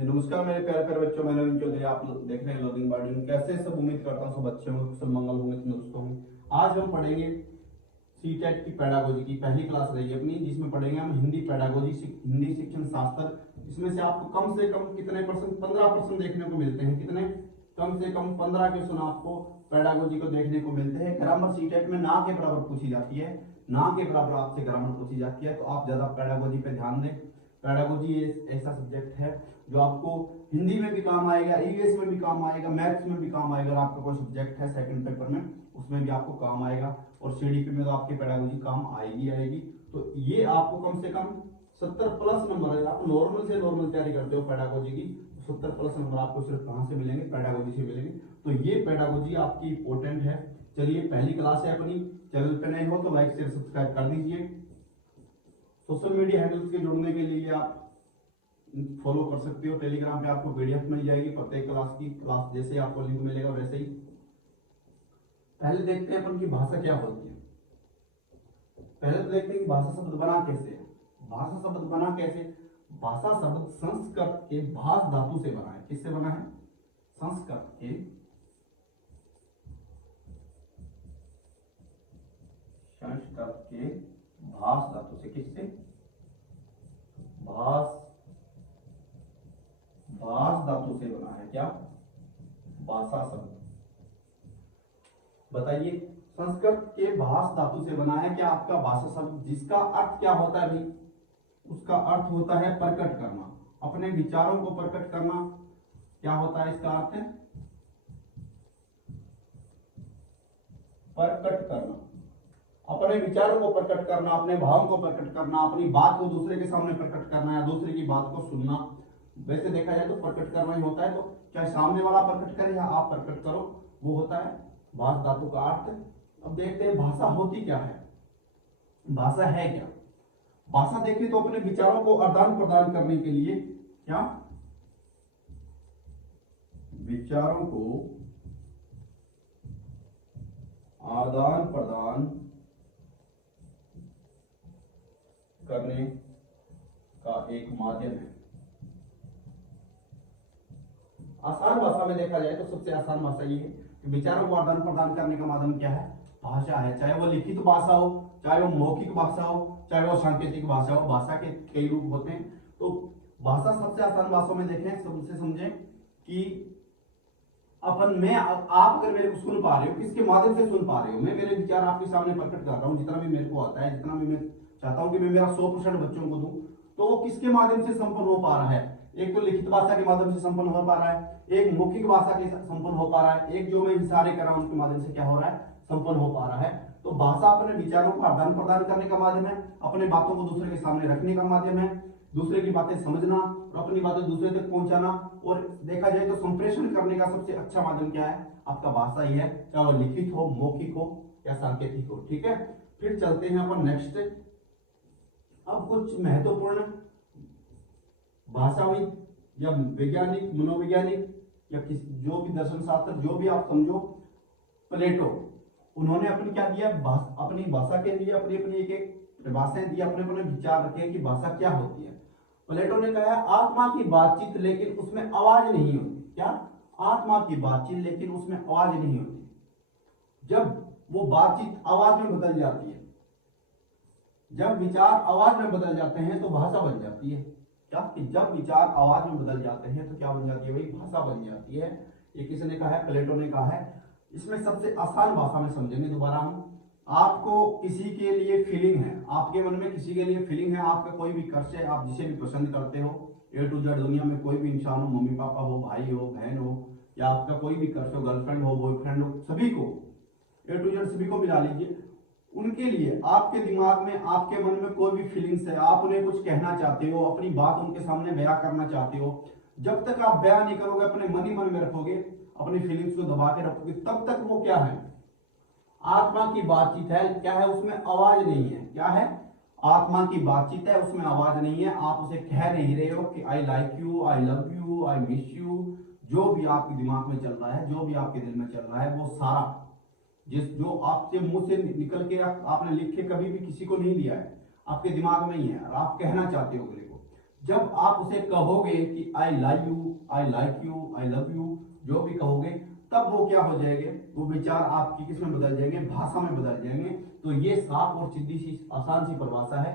जी नमस्कार मेरे प्यारे प्यारे बच्चों, मैं नवीन चौधरी। आप लोग देख रहे हैं लर्निंग बाय डूइंग। कैसे सब उम्मीद करता हूँ सब अच्छे होंगे, कुशल मंगल होंगे, तंदुरुस्त होंगे। आज हम पढ़ेंगे सीटेट की पेडागोजी की पहली क्लास रही अपनी, जिसमें पढ़ेंगे हम हिंदी पेडागोजी, हिंदी शिक्षण शास्त्र। इसमें से आपको कम से कम कितने परसेंट, 15% देखने को मिलते हैं। कितने? कम से कम 15 क्वेश्चन आपको पेडागोजी को देखने को मिलते हैं। ग्रामर सीटेट में ना के बराबर पूछी जाती है, ना के बराबर आपसे ग्रामर पूछी जाती है, तो आप ज्यादा पेडागोजी पे ध्यान दें। पेडागोजी ऐसा सब्जेक्ट है जो आपको हिंदी में भी काम आएगा, ईवीएस में भी काम आएगा, मैथ्स में भी काम आएगा। आपका कोई सब्जेक्ट है सेकंड पेपर में, उसमें भी आपको काम आएगा, और सीडीपी में तो आपकी पेडागोजी काम आएगी। तो ये आपको कम से कम 70 प्लस नंबर है। आप नॉर्मल से नॉर्मल तैयारी करते हो पेडागोजी की, 70 प्लस नंबर आपको सिर्फ कहां से मिलेंगे? पेडागोजी से मिलेंगे। तो ये पेडागोजी आपकी इंपॉर्टेंट है। चलिए, पहली क्लास है अपनी। चैनल पे नए हो तो लाइक शेयर सब्सक्राइब कर दीजिए। सोशल मीडिया हैंडल्स के जुड़ने के लिए आप फॉलो कर सकते हो। टेलीग्राम पे आपको पीडीएफ मिल जाएगी प्रत्येक क्लास की। क्लास जैसे आपको लिंक मिलेगा वैसे ही। पहले देखते हैं अपन की भाषा क्या होती है। पहले तो देखते हैं कि भाषा शब्द बना कैसे है। भाषा शब्द बना कैसे? भाषा शब्द संस्कृत के भाष धातु से बना है। किससे बना है? संस्कृत के भाष धातु से। किससे? भाष धातु से बना है। क्या? भाषा शब्द। बताइए, संस्कृत के भाष धातु से बना है क्या आपका भाषा शब्द, जिसका अर्थ क्या होता है भाई? उसका अर्थ होता है प्रकट करना, अपने विचारों को प्रकट करना। क्या होता है इसका अर्थ? प्रकट करना, अपने विचारों को प्रकट करना, अपने भावों को प्रकट करना, अपनी बात को दूसरे के सामने प्रकट करना या दूसरे की बात को सुनना। वैसे देखा जाए तो प्रकट करना ही होता है। तो चाहे सामने वाला प्रकट करे या आप प्रकट करो, वो होता है भाष धातु का अर्थ। अब देखते हैं भाषा होती क्या है, भाषा है क्या। भाषा देखिए तो अपने विचारों को आदान प्रदान करने के लिए, क्या? विचारों को आदान प्रदान करने का एक माध्यम है। आसान भाषा में देखा जाए तो सबसे आसान भाषा ये है कि विचारों को आदान प्रदान करने का माध्यम क्या है? भाषा है। चाहे वो लिखित भाषा हो, चाहे वो मौखिक भाषा हो, चाहे वो सांकेतिक भाषा हो। भाषा के कई रूप होते हैं। तो भाषा सबसे आसान भाषा में देखें, सबसे समझें कि आप अगर मेरे को सुन पा रहे हो, किसके माध्यम से सुन पा रहे हो? मैं मेरे विचार आपके सामने प्रकट कर रहा हूँ, जितना भी मेरे को आता है, जितना भी मैं चाहता हूँ कि मैं मेरा 100% बच्चों को दूं, तो वो किसके माध्यम से संपन्न हो पा रहा है? एक तो लिखित भाषा के माध्यम से संपन्न हो पा रहा है, एक मौखिक भाषा के संपन्न हो पा रहा है, एक जो मैं इशारे कर रहा हूं उसके माध्यम से क्या हो रहा है? संपन्न हो पा रहा है। तो भाषा अपने विचारों को आदान प्रदान करने का माध्यम है, अपने बातों को दूसरे के सामने रखने का माध्यम है, दूसरे की बातें समझना और अपनी बातें दूसरे तक पहुंचाना, और देखा जाए तो संप्रेषण करने का सबसे अच्छा माध्यम क्या है? आपका भाषा ही है, चाहे वो लिखित हो, मौखिक हो या सांकेतिक हो। ठीक है, फिर चलते हैं अपन नेक्स्ट। अब कुछ महत्वपूर्ण भाषाविद या वैज्ञानिक, मनोवैज्ञानिक या जो भी दर्शन शास्त्र, जो भी आप समझो, प्लेटो, उन्होंने अपनी क्या दिया? अपनी भाषा के लिए अपनी अपनी एक एक परिभाषाएं दी, अपने अपने विचार रखे कि भाषा क्या होती है। प्लेटो ने कहा आत्मा की बातचीत लेकिन उसमें आवाज नहीं होती। क्या? आत्मा की बातचीत लेकिन उसमें आवाज नहीं होती। जब वो बातचीत आवाज में बदल जाती है, जब विचार आवाज में बदल जाते हैं तो भाषा बन जाती है। क्या? कि जब विचार आवाज में बदल जाते हैं तो क्या बन जाती है भाई? भाषा बन जाती है। ये किसने कहा है? प्लेटो ने कहा है। इसमें सबसे आसान भाषा में समझेंगे दोबारा हम। आपको किसी के लिए फीलिंग है, आपके मन में किसी के लिए फीलिंग है, आपका कोई भी क्रश है, आप जिसे भी पसंद करते हो, ए टू जेड दुनिया में कोई भी इंसान हो, मम्मी पापा हो, भाई हो, बहन हो, या आपका कोई भी क्रश हो, गर्लफ्रेंड हो, बॉयफ्रेंड हो, सभी को, ए टू जेड सभी को मिला लीजिए। उनके लिए आपके दिमाग में, आपके मन में कोई भी फीलिंग्स है, आप उन्हें कुछ कहना चाहते हो, अपनी बात उनके सामने बयां करना चाहते हो। जब तक आप बयां नहीं करोगे, अपने मन ही मन में रखोगे, अपनी फीलिंग्स को दबा के रखोगे, तब तक वो क्या है? आत्मा की बातचीत है। क्या है? उसमें आवाज नहीं है। क्या है? आत्मा की बातचीत है, उसमें आवाज नहीं है। आप उसे कह नहीं रहे हो कि I like you, I love you, I miss you. जो भी आपके दिमाग में चल रहा है, जो भी आपके दिल में चल रहा है, वो सारा जो आपके मुंह से निकल के आपने लिख के कभी भी किसी को नहीं दिया है, आपके दिमाग में ही है और आप कहना चाहते हो अगले को। जब आप उसे कहोगे कि I like you, I like you, I love you, जो भी कहोगे, तब वो क्या हो जाएंगे, वो विचार आपकी किस में बदल जाएंगे, भाषा में बदल जाएंगे। तो ये साफ और सीधी सी आसान सी परिभाषा है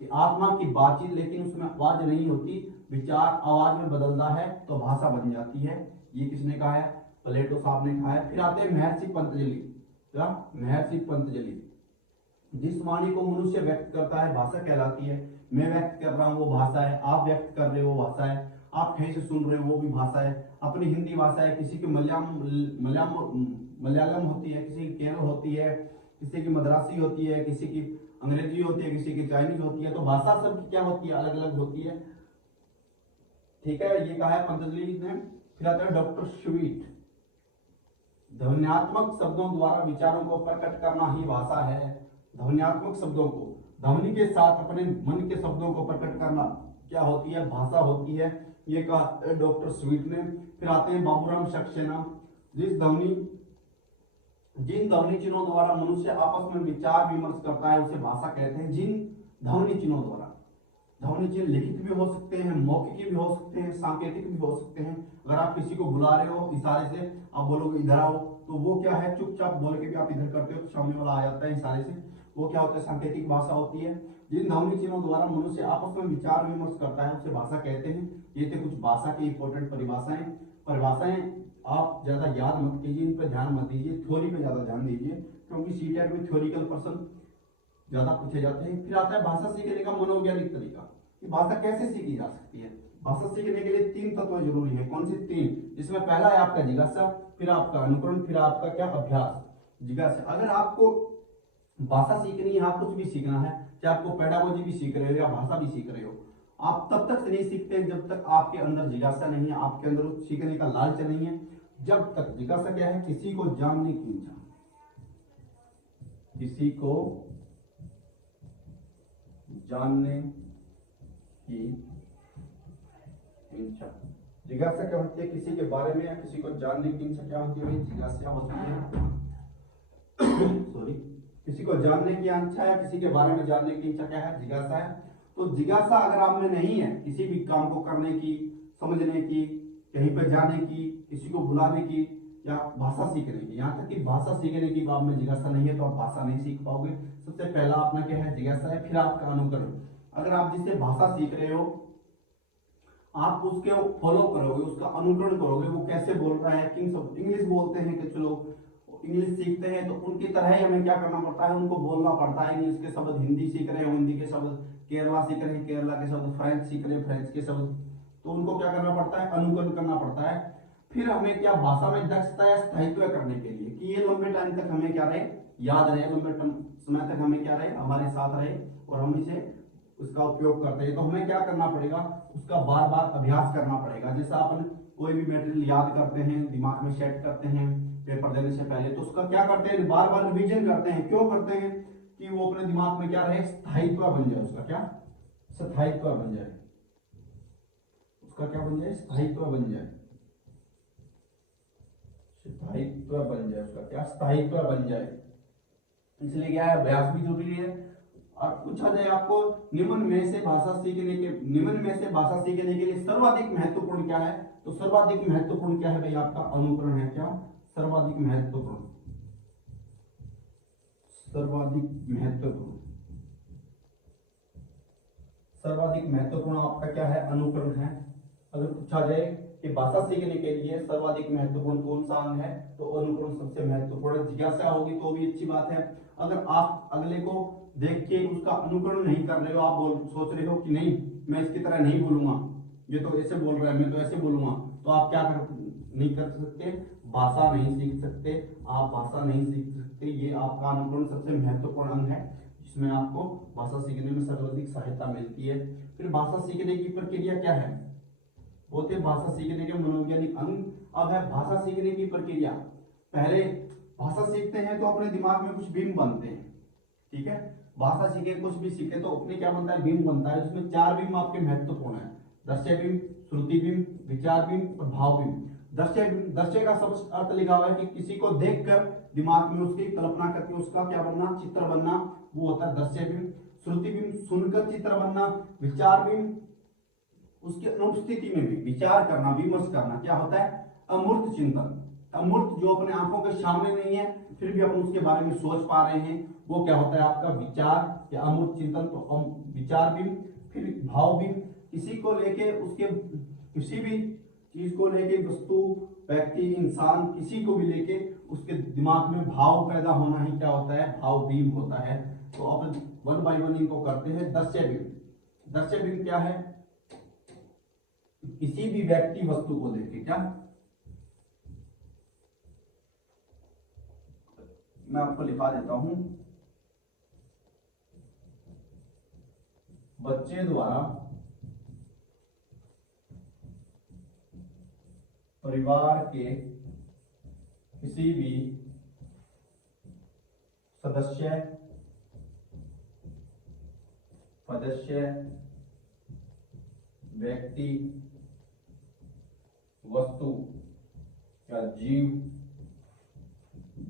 कि आत्मा की बातचीत, लेकिन उसमें आवाज नहीं होती, विचार आवाज में बदलता है तो भाषा बन जाती है। ये किसने कहा है, प्लेटो साहब ने कहा है। फिर आते हैं महर्षि पंतजलि। क्या, महर्षि पंतजलि, जिस वाणी को मनुष्य व्यक्त करता है भाषा कहलाती है। मैं व्यक्त कर रहा हूँ वो भाषा है, आप व्यक्त कर रहे हो वो भाषा है, आप कहीं से सुन रहे हो वो भी भाषा है। अपनी हिंदी भाषा है, किसी की मलयालम होती है, किसी की केरल होती है, किसी की मद्रासी होती है, किसी की अंग्रेजी होती है, किसी की चाइनीज होती है। तो भाषा सबकी क्या होती है, अलग अलग होती है। ठीक है, ये कहा है पतंजलि ने। फिर आता है डॉक्टर स्वीट, ध्वन्यात्मक शब्दों द्वारा विचारों को प्रकट करना ही भाषा है। ध्वन्यात्मक शब्दों को ध्वनि के साथ अपने मन के शब्दों को प्रकट करना क्या होती है, भाषा होती है। ये कहा डॉक्टर स्वीट ने। फिर आते हैं बाबूराम सक्सेना, जिन ध्वनि चिन्हों द्वारा मनुष्य आपस में विचार विमर्श करता है उसे भाषा कहते हैं। जिन ध्वनि चिन्हों द्वारा, ध्वनि चिन्ह लिखित भी हो सकते हैं, मौखिक भी हो सकते हैं, सांकेतिक भी हो सकते हैं। अगर आप किसी को बुला रहे हो इशारे से, आप बोलोगे इधर आओ, तो वो क्या है, चुपचाप बोल के भी आप इधर करते हो तो सामने वाला आ जाता है इशारे से, वो क्या होता है, सांकेतिक भाषा होती है। जिन ध्वनि चिन्हों द्वारा मनुष्य आपस में विचार विमर्श करता है उसे भाषा कहते हैं। ये थे कुछ भाषा की इंपॉर्टेंट परिभाषाएं। परिभाषाएं आप ज्यादा याद मत कीजिए, इन पर ध्यान मत दीजिए, थ्योरी पे ज्यादा ध्यान दीजिए, क्योंकि सीटेट में थ्योरिकल पर्सन ज्यादा पूछे जाते हैं। फिर आता है भाषा सीखने का मनोवैज्ञानिक तरीका, कि भाषा कैसे सीखी जा सकती है। भाषा सीखने के लिए 3 तत्व जरूरी है। कौन से 3? जिसमें पहला है आपका जिज्ञासा, फिर आपका अनुकरण, फिर आपका क्या, अभ्यास। जिज्ञासा, अगर आपको भाषा सीखनी है, आप कुछ भी सीखना है, चाहे आपको पेडागोजी भी सीख रहे हो या भाषा भी सीख रहे हो, आप तब तक नहीं सीखते जब तक आपके अंदर जिज्ञासा नहीं है, आपके अंदर सीखने का लालच नहीं है। जब तक, जिज्ञासा क्या है, किसी को जानने की इच्छा, किसी को जानने की इच्छा। जिज्ञासा क्या होती है, किसी के बारे में या किसी को जानने की इच्छा क्या होती है, जिज्ञासा होती है। सॉरी, किसी को जानने की इच्छा है, किसी के बारे में जानने की इच्छा क्या है, जिज्ञासा है। तो जिज्ञासा अगर आप में नहीं है, किसी भी काम को करने की, समझने की, कहीं पर जाने की, किसी को बुलाने की, या भाषा सीखने की, यहाँ तक कि भाषा सीखने की आप में जिज्ञासा नहीं है तो आप भाषा नहीं सीख पाओगे। सबसे पहला अपना क्या है, जिज्ञासा है। फिर आपका अनुकरण, अगर आप जिससे भाषा सीख रहे हो आप उसके फॉलो करोगे, उसका अनुकरण करोगे, वो कैसे बोल रहा है। इंग्लिश बोलते हैं, कुछ लोग इंग्लिश सीखते हैं तो उनकी तरह ही हमें क्या करना पड़ता है, उनको बोलना पड़ता है। इंग्लिश के शब्द हिंदी सीख रहे हैं, हिंदी के शब्द, केरला सीख रहे हैं, केरला के शब्द, फ्रेंच सीख रहे हैं, फ्रेंच के शब्द, तो उनको क्या करना पड़ता है, अनुकरण करना पड़ता है। फिर हमें क्या, भाषा में दक्षता या स्थायित्व करने के लिए, कि ये लंबे टाइम तक हमें क्या रहे, याद रहे, लंबे समय तक हमें क्या रहे, हमारे साथ रहे, और हम इसे उसका उपयोग करते हैं, तो हमें क्या करना पड़ेगा, उसका बार बार अभ्यास करना पड़ेगा। जैसा अपन कोई भी मटेरियल याद करते हैं, दिमाग में सेट करते हैं पेपर देने से पहले, तो उसका क्या करते हैं, बार बार रिवीजन करते हैं। क्यों करते हैं, कि वो अपने दिमाग में क्या रहे, स्थायित्व बन जाए, उसका क्या, स्थायित्व बन जाए, उसका क्या बन जाए, स्थायित्व बन जाए, स्थायित्व बन जाए, उसका क्या, स्थायित्व बन जाए। इसलिए क्या है, अभ्यास भी जरूरी है। और पूछा जाए आपको निम्न में से भाषा सीखने के लिए सर्वाधिक महत्वपूर्ण क्या है, तो सर्वाधिक महत्वपूर्ण क्या है भाई, आपका अनुकरण है। क्या, सर्वाधिक महत्वपूर्ण, सर्वाधिक महत्वपूर्ण, सर्वाधिक महत्वपूर्ण आपका क्या है, अनुकरण है। अगर पूछा जाए कि भाषा सीखने के लिए सर्वाधिक महत्वपूर्ण कौन सा अंग है, तो अनुकरण सबसे महत्वपूर्ण। जिज्ञासा होगी तो भी अच्छी बात है। अगर आप अगले को देख के उसका अनुकरण नहीं कर रहे हो, आप सोच रहे हो कि नहीं मैं इसकी तरह नहीं बोलूंगा, ये तो ऐसे बोल रहा है मैं तो ऐसे बोलूंगा, तो आप क्या नहीं कर सकते, भाषा नहीं सीख सकते, आप भाषा नहीं सीख सकते। ये आपका अनुकरण सबसे महत्वपूर्ण अंग है, जिसमें आपको भाषा सीखने में सर्वाधिक सहायता मिलती है। फिर भाषा सीखने की प्रक्रिया क्या है, होते भाषा सीखने के मनोवैज्ञानिक अंग। अब है भाषा सीखने की प्रक्रिया। पहले भाषा सीखते हैं तो अपने दिमाग में कुछ बिंब बनते हैं, ठीक है, भाषा सीखे कुछ भी सीखे तो अपने क्या बनता है, बिंब बनता है। उसमें 4 बिंब आपके महत्वपूर्ण है, दृश्य बिंब, श्रुति बिंब, विचार बिंब और भाव बिंब। दृश्य का सब अर्थ लिखा हुआ है कि किसी को देखकर दिमाग में उसकी कल्पना करके उसका क्या बनना, चित्र बनना, वो होता है दृश्य बिंब। श्रुति बिंब, सुनकर चित्र बनना। विचार बिंब, उसकी अनुपस्थिति में भी विचार करना, विमर्श करना क्या होता है? अमूर्त चिंतन। अमूर्त जो अपने आंखों के सामने नहीं है फिर भी अपन उसके बारे में सोच पा रहे हैं, वो क्या होता है? आपका विचार या अमूर्त चिंतन। तो विचार बिंब, फिर भाव बिंब। किसी को लेके, उसके किसी भी चीज को लेके, वस्तु, व्यक्ति, इंसान, किसी को भी लेके उसके दिमाग में भाव पैदा होना ही क्या होता है? भाव बिंब होता है। तो अपन वन बाय वन इनको करते हैं। दृश्य बिंब। दृश्य बिंब क्या है? किसी भी व्यक्ति, वस्तु को लेके क्या, मैं आपको लिखा देता हूं, बच्चे द्वारा परिवार के किसी भी सदस्य, व्यक्ति, वस्तु या जीव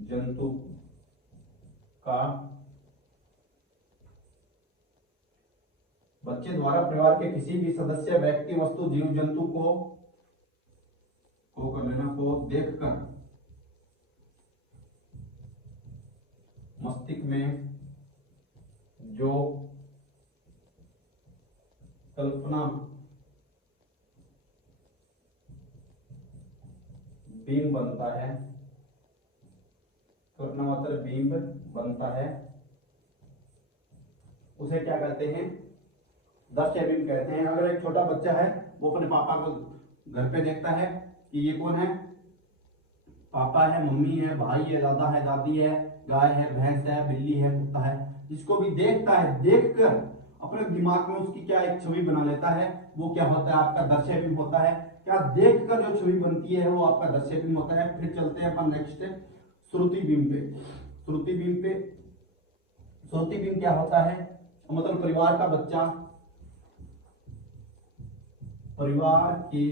जंतु का, बच्चे द्वारा परिवार के किसी भी सदस्य, व्यक्ति, वस्तु, जीव जंतु को कर लेना, को देखकर मस्तिष्क में जो कल्पना बिंब बनता है, कल्पना मात्र बिंब बनता है, उसे क्या कहते हैं? दृश्य बिंब कहते हैं। अगर एक छोटा बच्चा है, वो अपने पापा को घर पे देखता है कि ये कौन है? पापा है, मम्मी है, भाई है, दादा है, दादी है, गाय है, भैंस है, बिल्ली है, कुत्ता है। जिसको भी देखता है, देखकर अपने दिमाग में उसकी क्या एक छवि बना लेता है, वो क्या होता है? आपका दृश्य बिंब होता है। क्या देखकर जो छवि बनती है वो आपका दृश्य बिंब होता है। फिर चलते हैं अपन नेक्स्ट श्रुति बिंब पे। श्रुति बिंब पे, श्रुति बिंब क्या होता है? मतलब परिवार का बच्चा परिवार के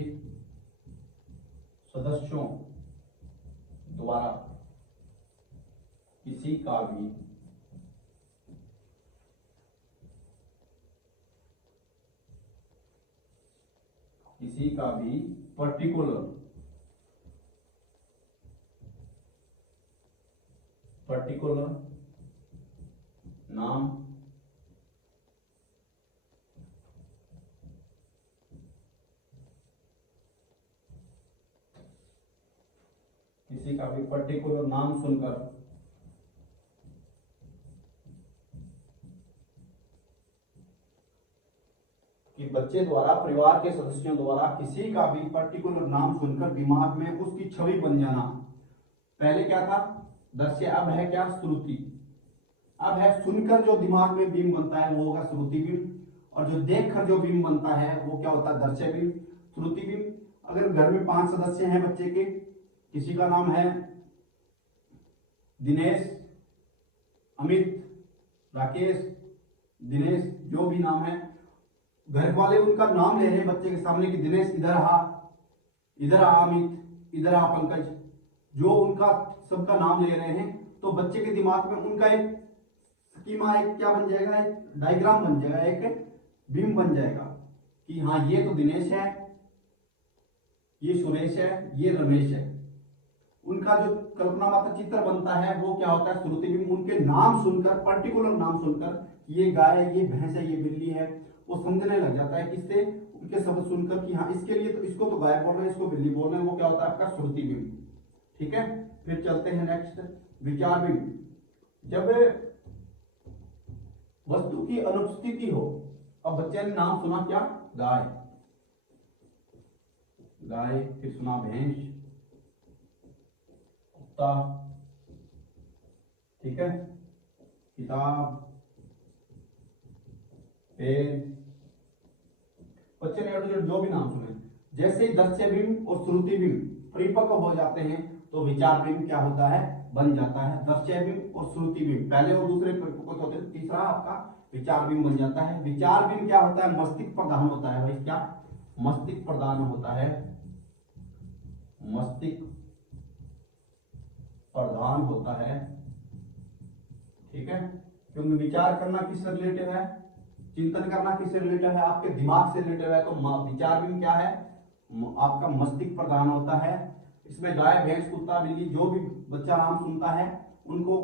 सदस्यों द्वारा किसी का भी पर्टिकुलर नाम सुनकर कि बच्चे द्वारा, परिवार के सदस्यों द्वारा किसी का भी पर्टिकुलर नाम सुनकर दिमाग में उसकी छवि बन जाना। पहले क्या था? दृश्य। अब है क्या? श्रुति। अब है सुनकर जो दिमाग में बिंब बनता है वो होगा श्रुति बिंब, और जो देखकर जो बिंब बनता है वो क्या होता है? दृश्य बिंब। श्रुति बिंब, अगर घर में 5 सदस्य हैं बच्चे के, किसी का नाम है दिनेश, अमित, राकेश, दिनेश, जो भी नाम है, घर वाले उनका नाम ले रहे हैं बच्चे के सामने कि दिनेश इधर आ, इधर आ अमित, इधर आ पंकज, जो उनका सबका नाम ले रहे हैं, तो बच्चे के दिमाग में उनका एक स्कीमा, एक क्या बन जाएगा? एक डायग्राम बन जाएगा, एक बिंब बन जाएगा कि हाँ ये तो दिनेश है, ये सुरेश है, ये रमेश है। उनका जो कल्पना मात्र चित्र बनता है वो क्या होता है? श्रुति बिंब। उनके नाम सुनकर, पर्टिकुलर नाम सुनकर, ये गाय है, ये भैंस है, ये बिल्ली है, वो समझने लग जाता है। किससे? उनके शब्द सुनकर कि हाँ इसके लिए तो, इसको तो गाय बोल रहे हैं, इसको बिल्ली बोल रहे हैं, वो क्या होता है? आपका श्रुति बिंब। ठीक है, फिर चलते हैं नेक्स्ट, विचार बिंब। जब वस्तु की अनुपस्थिति हो, अब बच्चे ने नाम सुना क्या? गाय, गाय, फिर सुना भैंस, कुत्ता, ठीक है, किताब, पेन, बच्चे ने जो भी नाम सुने। जैसे ही दृश्य बिंब और श्रुति बिंब परिपक्व हो जाते हैं तो विचार बिंब क्या होता है? बन जाता है। दृश्य बिंब और श्रुति बिंब पहले और दूसरे परिपक्व होते हैं, तीसरा आपका विचार बिंब बन जाता है। विचार बिंब क्या होता है? मस्तिष्क प्रधान होता है भाई। क्या? मस्तिष्क प्रधान होता है, मस्तिष्क प्रधान होता है। ठीक है, क्योंकि विचार करना किससे रिलेटेड है? चिंतन करना किससे रिलेटेड है, आपके दिमाग से रिलेटेड है। तो विचार बिंब क्या है, आपका मस्तिष्क प्रधान होता है। इसमें गाय भैंस कुत्ता बिल्ली जो भी बच्चा नाम सुनता है उनको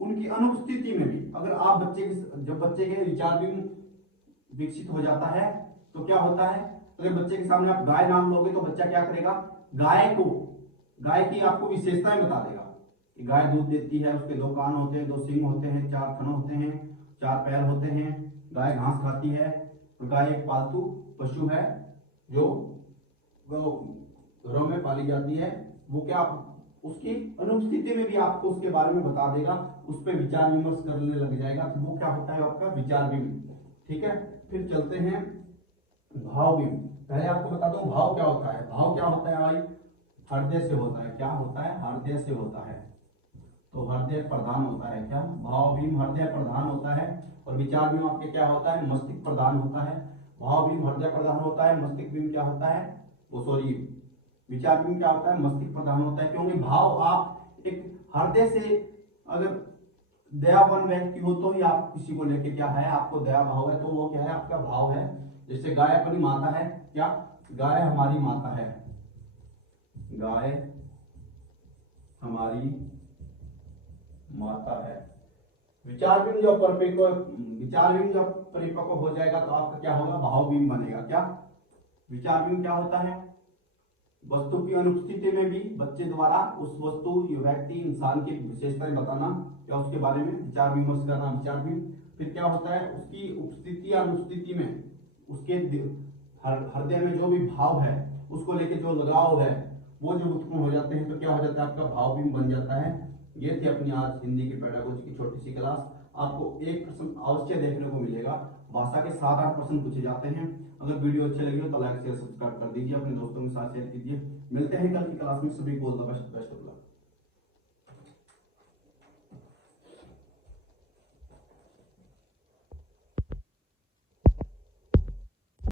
उनकी अनुपस्थिति में भी, अगर आप बच्चे के जब बच्चे के विचार बिंब विकसित हो जाता है तो क्या होता है, अगर बच्चे के सामने आप गाय नाम लोगे तो बच्चा क्या करेगा, गाय की आपको विशेषताएं बता देगा कि गाय दूध देती है, उसके 2 कान होते हैं, 2 सींग होते हैं, 4 थन होते हैं, 4 पैर होते हैं, गाय घास खाती है। तो गाय एक पालतू पशु है जो घरों में पाली जाती है। वो क्या उसकी अनुपस्थिति में भी आपको उसके बारे में बता देगा, उस पर विचार विमर्श करने लग जाएगा। तो वो क्या होता है आपका विचार बिंब। ठीक है, फिर चलते हैं भाव बिंब। पहले आपको बता दूं भाव क्या होता है। भाव क्या होता है भाई, हृदय से होता है। क्या होता है, हृदय से होता है। तो हृदय प्रधान होता है क्या, भाव बिंब हृदय प्रधान होता है। और विचार बिंब आपके क्या होता है, मस्तिष्क प्रधान होता है। भाव बिंब हृदय प्रधान होता है, मस्तिष्क बिंब क्या होता है, वो सॉरी विचार बिंब क्या होता है, मस्तिष्क प्रधान होता है। क्योंकि भाव आप एक हृदय से, अगर दयावान व्यक्ति हो तो ही आप किसी को लेके क्या है, आपको दया भाव है, तो वो क्या है, आपका भाव है। जैसे गाय अपनी माता है, क्या गाय हमारी माता है, गाय हमारी माता है। विचार बिंब जब परिपक्व हो जाएगा तो आपका क्या होगा, भाव बिंब बनेगा। क्या विचार बिंब क्या होता है, वस्तु की अनुपस्थिति में भी बच्चे द्वारा उस वस्तु व्यक्ति इंसान की विशेषताएं बताना या उसके बारे में विचार विमर्श करना, विचार बिंब। फिर क्या होता है, उसकी उपस्थिति या अनुपस्थिति में उसके हृदय में जो भी भाव है उसको लेके जो लगाव है वो जो उत्पन्न हो जाते हैं, तो क्या हो जाता है, आपका भाव बिंब बन जाता है। ये थी अपनी आज हिंदी की पेडागोजी की छोटी सी क्लास। आपको एक प्रश्न अवश्य देखने को मिलेगा, भाषा के 7-8 प्रश्न पूछे जाते हैं। अगर वीडियो अच्छे लगे हो तो लाइक शेयर सब्सक्राइब कर दीजिए, अपने दोस्तों के साथ शेयर कीजिए। मिलते हैं कल की क्लास में, सभी को all the best of luck.